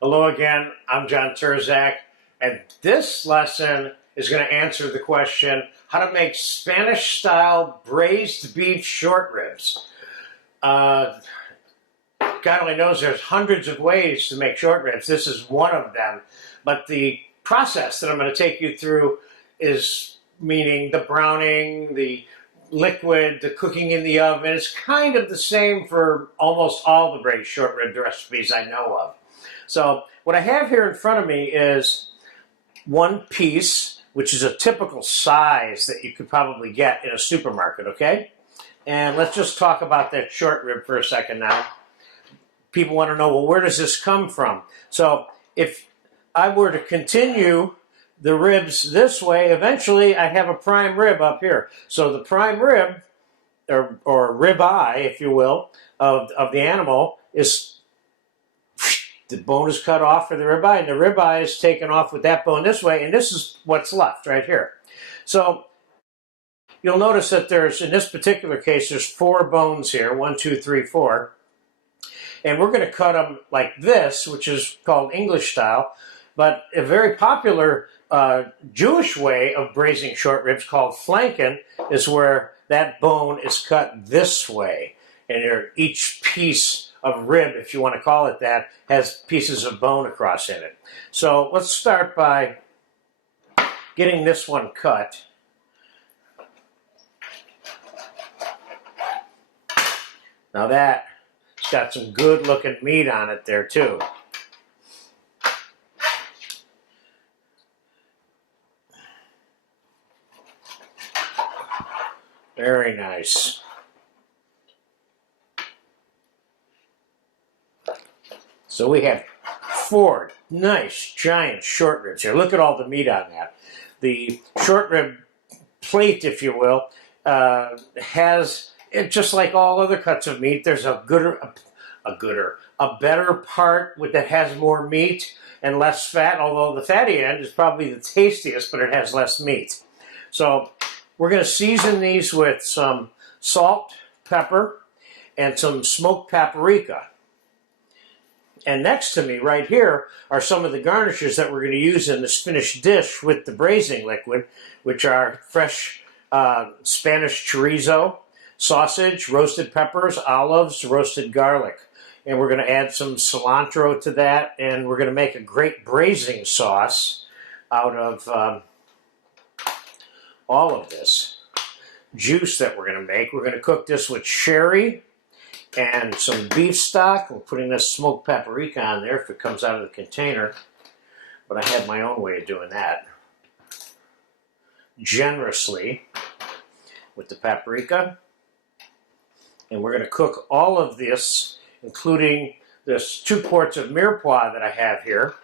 Hello again, I'm John Turzak, and this lesson is going to answer the question, how to make Spanish-style braised beef short ribs. God only knows there's hundreds of ways to make short ribs. This is one of them, but the process that I'm going to take you through is meaning the browning, the liquid, the cooking in the oven. It's kind of the same for almost all the braised short rib recipes I know of. So what I have here in front of me is one piece, which is a typical size that you could probably get in a supermarket, okay? And let's just talk about that short rib for a second now. People want to know, well, where does this come from? So if I were to continue the ribs this way, eventually I have a prime rib up here. So the prime rib, or rib eye, if you will, of the animal is, the bone is cut off for the rib eye, and the rib eye is taken off with that bone this way, and this is what's left right here. So you'll notice that there's, in this particular case, there's 4 bones here, 1, 2, 3, 4. And we're going to cut them like this, which is called English style. But a very popular Jewish way of braising short ribs called flanking is where that bone is cut this way. And each piece of rib, if you want to call it that, has pieces of bone across in it. So let's start by getting this one cut. Now that's got some good looking meat on it there too. Very nice. So we have 4 nice giant short ribs here. Look at all the meat on that. The short rib plate, if you will, has, just like all other cuts of meat, there's a better part that has more meat and less fat, although the fatty end is probably the tastiest, but it has less meat. So we're going to season these with some salt, pepper, and some smoked paprika. And next to me right here are some of the garnishes that we're going to use in this finished dish with the braising liquid, which are fresh Spanish chorizo, sausage, roasted peppers, olives, roasted garlic. And we're going to add some cilantro to that, and we're going to make a great braising sauce out of all of this juice that we're going to make. We're going to cook this with sherry and some beef stock. We're putting this smoked paprika on there if it comes out of the container, but I had my own way of doing that. Generously with the paprika. And we're going to cook all of this, including this 2 quarts of mirepoix that I have here,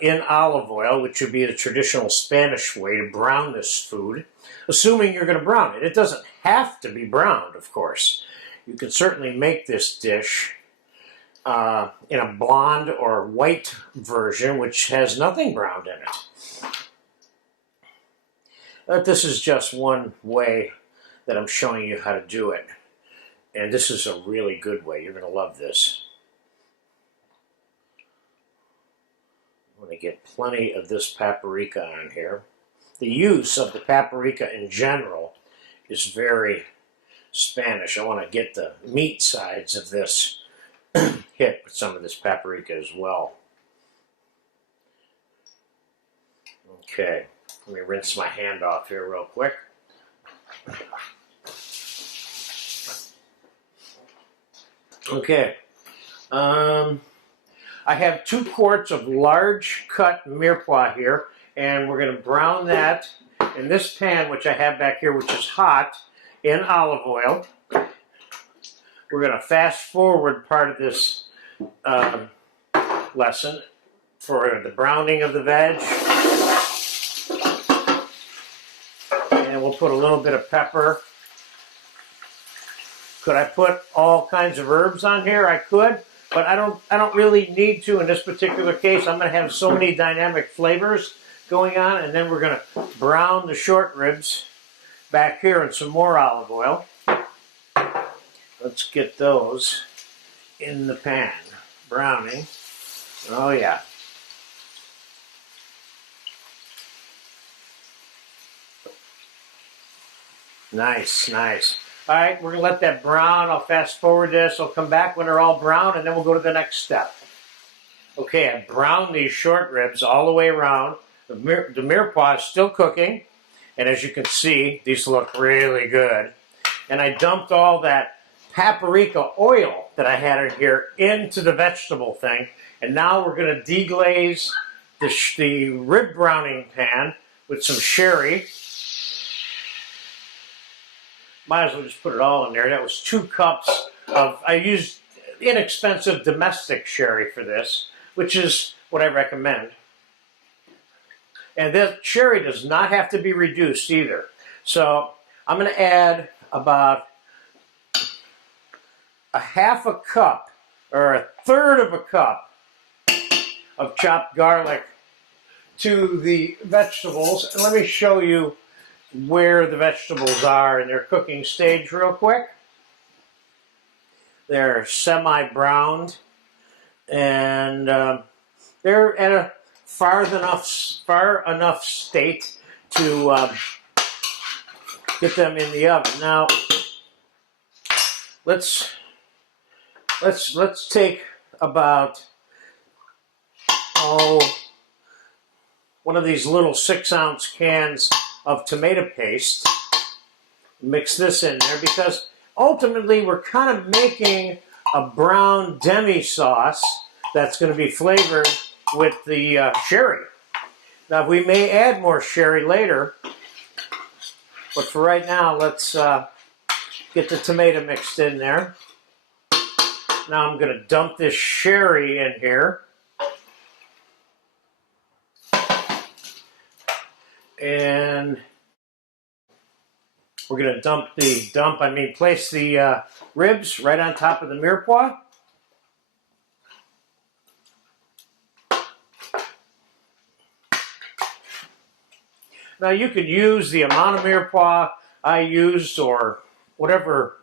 in olive oil, which would be the traditional Spanish way to brown this food, assuming you're going to brown it. It doesn't have to be browned, of course. You can certainly make this dish in a blonde or white version, which has nothing browned in it. But this is just one way that I'm showing you how to do it. And this is a really good way. You're going to love this. I'm going to get plenty of this paprika on here. The use of the paprika in general is very Spanish. I want to get the meat sides of this hit with some of this paprika as well. Okay, let me rinse my hand off here real quick. Okay, I have 2 quarts of large cut mirepoix here, and we're going to brown that in this pan, which I have back here, which is hot, in olive oil. We're going to fast forward part of this lesson for the browning of the veg. And we'll put a little bit of pepper. Could I put all kinds of herbs on here? I could, but I don't really need to in this particular case. I'm going to have so many dynamic flavors going on, and then we're going to brown the short ribs back here in some more olive oil. Let's get those in the pan, browning. Oh yeah. Nice, nice. All right, we're gonna let that brown. I'll fast forward this. I'll come back when they're all brown, and then we'll go to the next step. Okay, I browned these short ribs all the way around. The mirepoix is still cooking, and as you can see, these look really good. And I dumped all that paprika oil that I had in here into the vegetable thing, and now we're gonna deglaze the rib browning pan with some sherry. Might as well just put it all in there. That was 2 cups of, I used inexpensive domestic sherry for this, which is what I recommend. And this sherry does not have to be reduced either. So I'm going to add about a half a cup or a third of a cup of chopped garlic to the vegetables. And let me show you where the vegetables are in their cooking stage real quick. They're semi-browned, and they're at a far enough state to get them in the oven. Now, let's take about one of these little 6-ounce cans of tomato paste. Mix this in there because ultimately we're kind of making a brown demi sauce that's going to be flavored with the sherry. Now we may add more sherry later, but for right now let's get the tomato mixed in there. Now I'm going to dump this sherry in here. And we're going to place the ribs right on top of the mirepoix. Now you could use the amount of mirepoix I used or whatever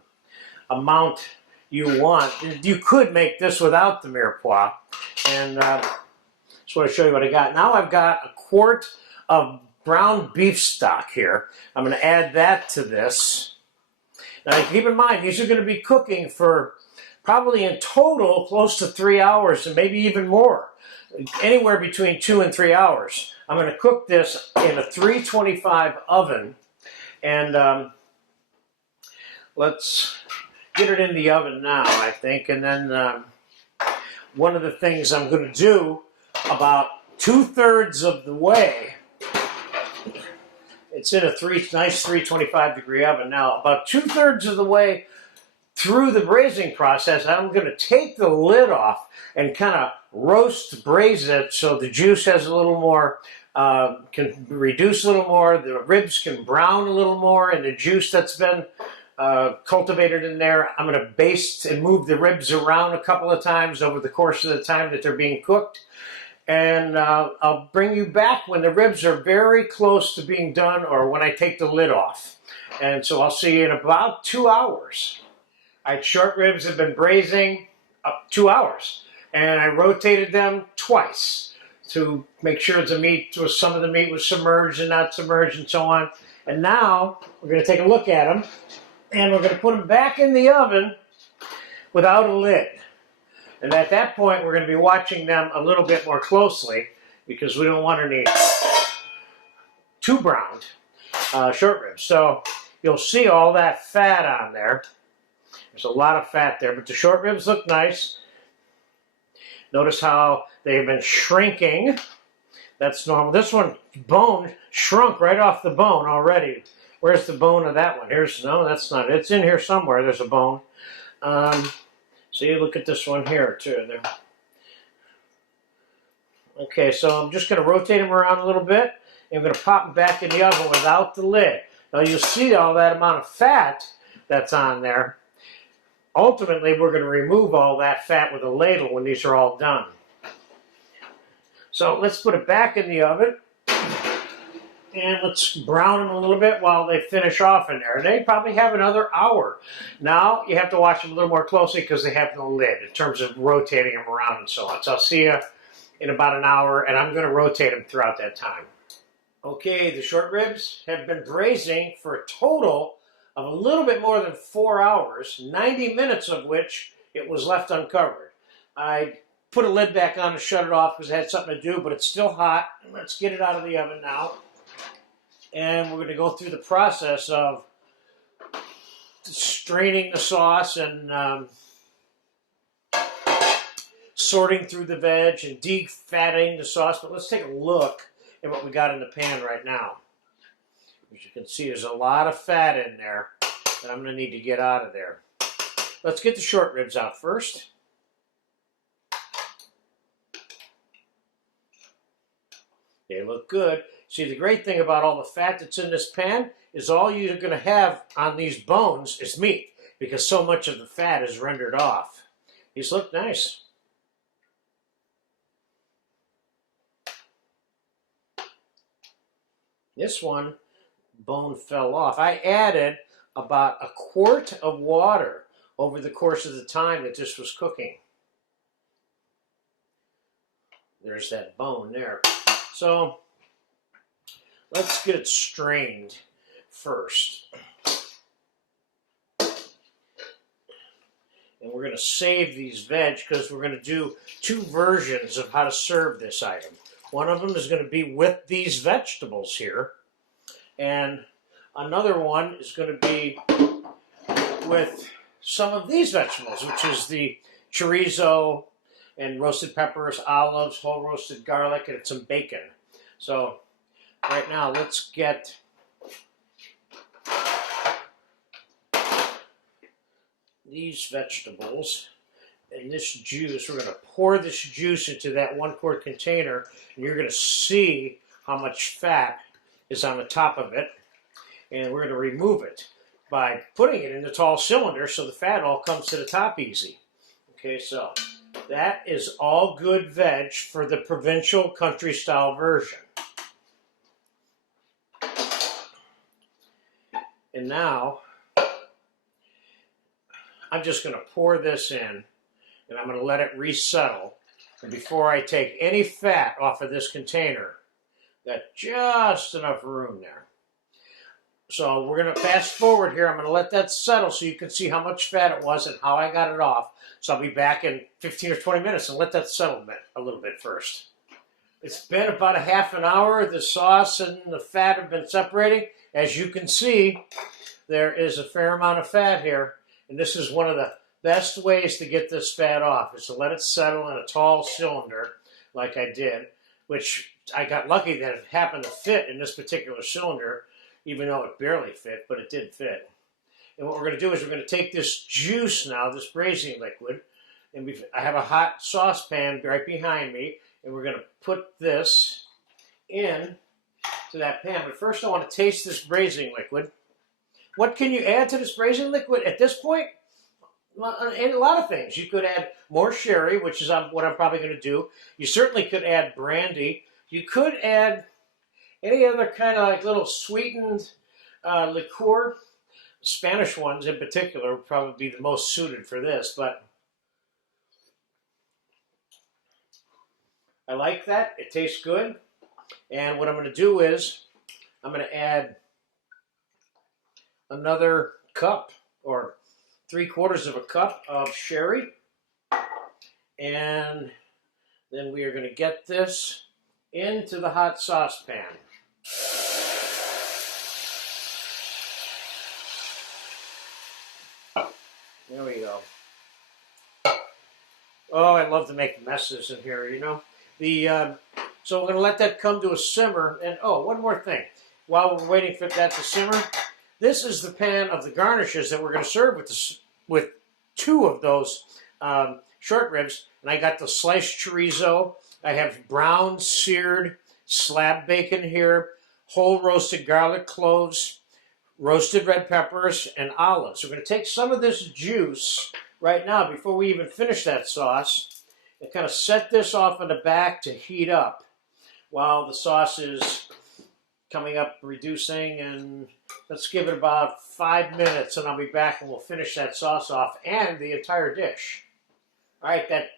amount you want. You could make this without the mirepoix. And just want to show you what I got. Now I've got a quart of brown beef stock here. I'm going to add that to this. Now keep in mind, these are going to be cooking for probably in total close to 3 hours and maybe even more. Anywhere between 2 and 3 hours. I'm going to cook this in a 325 oven, and let's get it in the oven now, I think. And then one of the things I'm going to do about 2/3 of the way, it's in a nice 325 degree oven now. About 2/3 of the way through the braising process, I'm going to take the lid off and kind of braise it so the juice has a little more, can reduce a little more, the ribs can brown a little more, and the juice that's been cultivated in there. I'm going to baste and move the ribs around a couple of times over the course of the time that they're being cooked. And I'll bring you back when the ribs are very close to being done or when I take the lid off. And so I'll see you in about 2 hours. All right, short ribs have been braising up 2 hours. And I rotated them twice to make sure some of the meat was submerged and not submerged and so on. And now we're going to take a look at them. And we're going to put them back in the oven without a lid. And at that point, we're going to be watching them a little bit more closely because we don't want any too browned short ribs. So you'll see all that fat on there. There's a lot of fat there, but the short ribs look nice. Notice how they've been shrinking. That's normal. This one, bone, shrunk right off the bone already. Where's the bone of that one? No, that's not it. It's in here somewhere. There's a bone. See, look at this one here, too. There. Okay, so I'm just going to rotate them around a little bit. And I'm going to pop them back in the oven without the lid. Now, you'll see all that amount of fat that's on there. Ultimately, we're going to remove all that fat with a ladle when these are all done. So let's put it back in the oven. And let's brown them a little bit while they finish off in there. They probably have another hour. Now, you have to watch them a little more closely because they have no lid in terms of rotating them around and so on. So I'll see you in about an hour, and I'm going to rotate them throughout that time. Okay, the short ribs have been braising for a total of a little bit more than 4 hours, 90 minutes of which it was left uncovered. I put a lid back on to shut it off because it had something to do, but it's still hot. Let's get it out of the oven now. And we're going to go through the process of straining the sauce and sorting through the veg and defatting the sauce. But let's take a look at what we got in the pan right now. As you can see, there's a lot of fat in there that I'm going to need to get out of there. Let's get the short ribs out first. They look good. See, the great thing about all the fat that's in this pan is all you're going to have on these bones is meat, because so much of the fat is rendered off. These look nice. This one, bone fell off. I added about a quart of water over the course of the time that this was cooking. There's that bone there. So let's get it strained first. And we're going to save these veg because we're going to do two versions of how to serve this item. One of them is going to be with these vegetables here. And another one is going to be with some of these vegetables, which is the chorizo and roasted peppers, olives, whole roasted garlic, and some bacon. So right now, let's get these vegetables and this juice. We're going to pour this juice into that 1 quart container, and you're going to see how much fat is on the top of it. And we're going to remove it by putting it in the tall cylinder so the fat all comes to the top easy. Okay, so that is all good veg for the provincial country style version. And now I'm just going to pour this in, and I'm going to let it resettle. And before I take any fat off of this container, got just enough room there. So we're going to fast forward here. I'm going to let that settle so you can see how much fat it was and how I got it off. So I'll be back in 15 or 20 minutes and let that settle a little bit first. It's been about a half an hour. The sauce and the fat have been separating. As you can see, there is a fair amount of fat here. And this is one of the best ways to get this fat off, is to let it settle in a tall cylinder like I did, which I got lucky that it happened to fit in this particular cylinder, even though it barely fit, but it did fit. And what we're going to do is we're going to take this juice now, this braising liquid, and I have a hot saucepan right behind me, and we're going to put this in to that pan. But first I want to taste this braising liquid. What can you add to this braising liquid at this point? And a lot of things. You could add more sherry, which is what I'm probably going to do. You certainly could add brandy. You could add any other kind of like little sweetened liqueur. Spanish ones in particular would probably be the most suited for this, but I like that. It tastes good. And what I'm going to do is I'm going to add another cup, or 3/4 of a cup of sherry. And then we are going to get this into the hot saucepan. There we go. Oh, I love to make messes in here, you know. So we're going to let that come to a simmer. And oh, one more thing. While we're waiting for that to simmer, this is the pan of the garnishes that we're going to serve with 2 of those short ribs. And I got the sliced chorizo. I have brown seared slab bacon here, whole roasted garlic cloves, roasted red peppers, and olives. We're going to take some of this juice right now before we even finish that sauce and kind of set this off in the back to heat up while the sauce is coming up, reducing, and let's give it about 5 minutes and I'll be back and we'll finish that sauce off and the entire dish. All right, that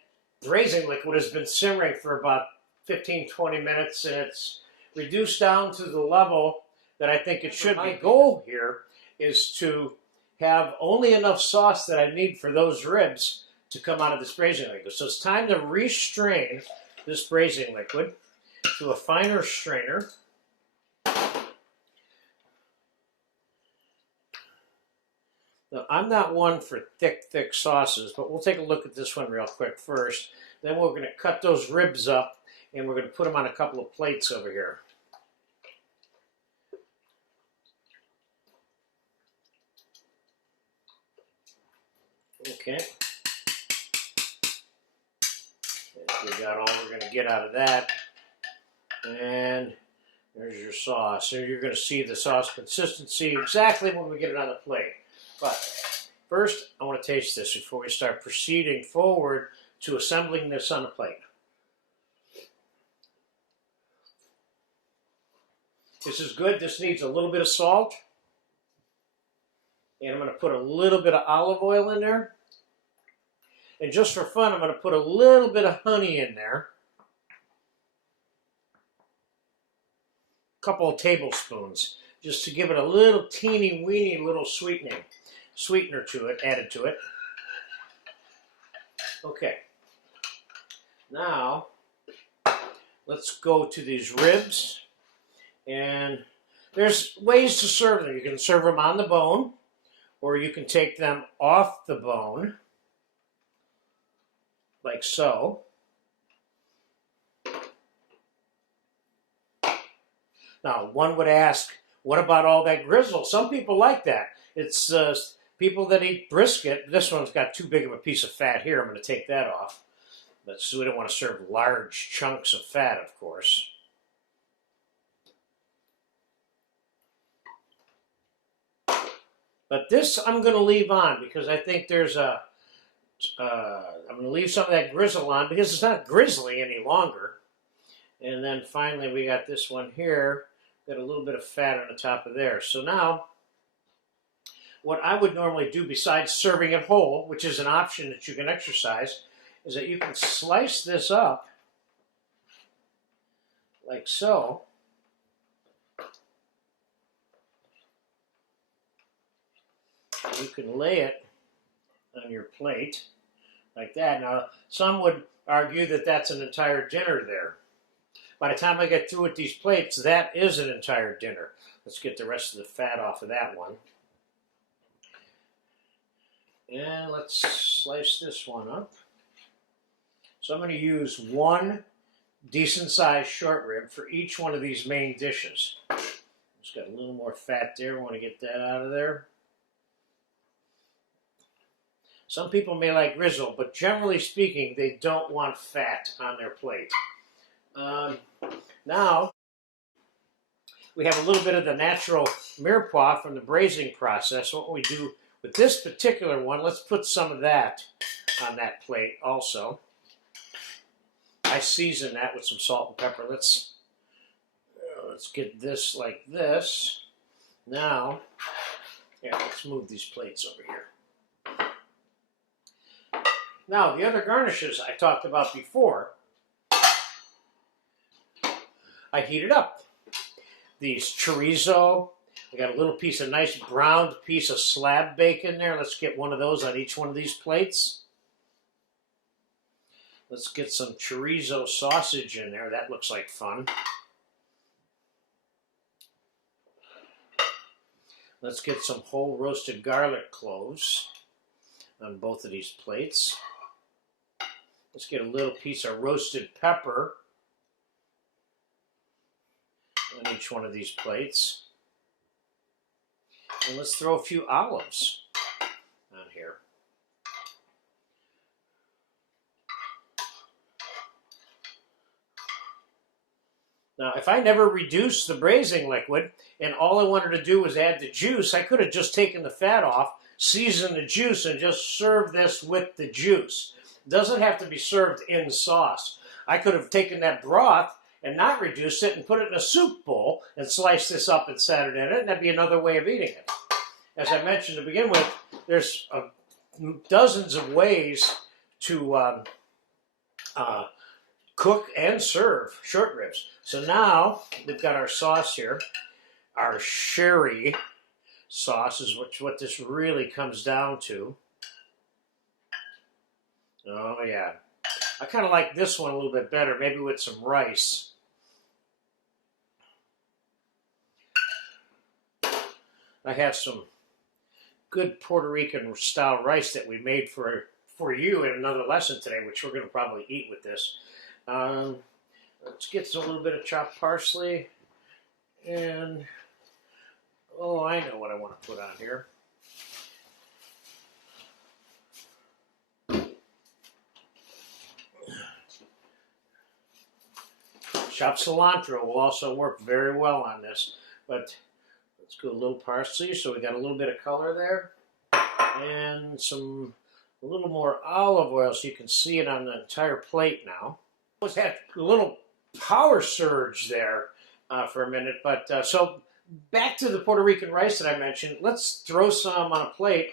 braising liquid has been simmering for about 15-20 minutes, and it's reduced down to the level that I think it should be. My goal here is to have only enough sauce that I need for those ribs to come out of this braising liquid. So it's time to restrain this braising liquid to a finer strainer. Now, I'm not one for thick sauces, but we'll take a look at this one real quick first. Then we're going to cut those ribs up, and we're going to put them on a couple of plates over here. Okay. We got all we're going to get out of that. And there's your sauce. So you're going to see the sauce consistency exactly when we get it on the plate. But first, I want to taste this before we start proceeding forward to assembling this on the plate. This is good. This needs a little bit of salt. And I'm going to put a little bit of olive oil in there. And just for fun, I'm going to put a little bit of honey in there. A couple of tablespoons, just to give it a little teeny weeny little sweetener to it, added to it. Okay. Now, let's go to these ribs. And there's ways to serve them. You can serve them on the bone, or you can take them off the bone, like so. Now, one would ask, what about all that grizzle? Some people like that. It's people that eat brisket. This one's got too big of a piece of fat here. I'm going to take that off. But so we don't want to serve large chunks of fat, of course. But this I'm going to leave on because I think there's a I'm going to leave some of that grizzle on because it's not grizzly any longer. And then finally we got this one here, got a little bit of fat on the top of there. So now, what I would normally do besides serving it whole, which is an option that you can exercise, is that you can slice this up like so. You can lay it on your plate like that. Now, some would argue that that's an entire dinner there. By the time I get through with these plates, that is an entire dinner. Let's get the rest of the fat off of that one. And let's slice this one up. So I'm going to use one decent-sized short rib for each one of these main dishes. Just got a little more fat there. I want to get that out of there. Some people may like grizzle, but generally speaking, they don't want fat on their plate. Now, we have a little bit of the natural mirepoix from the braising process. What we do with this particular one, let's put some of that on that plate also. I season that with some salt and pepper. Let's get this like this. Now, yeah, let's move these plates over here. Now, the other garnishes I talked about before, I heated up. These chorizo, I got a little piece of nice browned piece of slab bacon there. Let's get one of those on each one of these plates. Let's get some chorizo sausage in there. That looks like fun. Let's get some whole roasted garlic cloves on both of these plates. Let's get a little piece of roasted pepper on each one of these plates. And let's throw a few olives on here. Now, if I never reduced the braising liquid and all I wanted to do was add the juice, I could have just taken the fat off, seasoned the juice, and just served this with the juice. It doesn't have to be served in sauce. I could have taken that broth and not reduced it and put it in a soup bowl and sliced this up and set it in it, and that'd be another way of eating it. As I mentioned to begin with, there's dozens of ways to cook and serve short ribs. So now we've got our sauce here. Our sherry sauce is what this really comes down to. Oh yeah. I kind of like this one a little bit better, maybe with some rice. I have some good Puerto Rican style rice that we made for you in another lesson today, which we're going to probably eat with this. Let's get a little bit of chopped parsley, and oh, I know what I want to put on here. Chopped cilantro will also work very well on this, but let's go a little parsley, so we got a little bit of color there, and a little more olive oil so you can see it on the entire plate now. I almost had a little power surge there for a minute, but so back to the Puerto Rican rice that I mentioned. Let's throw some on a plate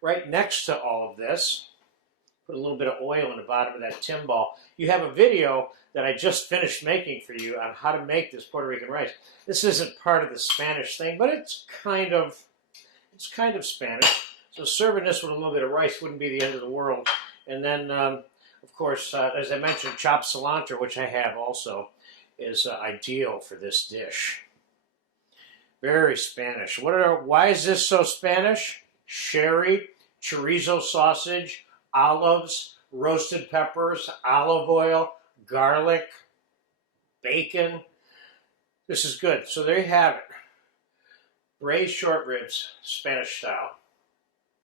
right next to all of this. Put a little bit of oil in the bottom of that timbal. You have a video that I just finished making for you on how to make this Puerto Rican rice. This isn't part of the Spanish thing, but it's kind of Spanish. So serving this with a little bit of rice wouldn't be the end of the world. And then, of course, as I mentioned, chopped cilantro, which I have also, is ideal for this dish. Very Spanish. Why is this so Spanish? Sherry, chorizo sausage, olives, roasted peppers, olive oil, garlic, bacon. This is good. So there you have it. Braised short ribs, Spanish style.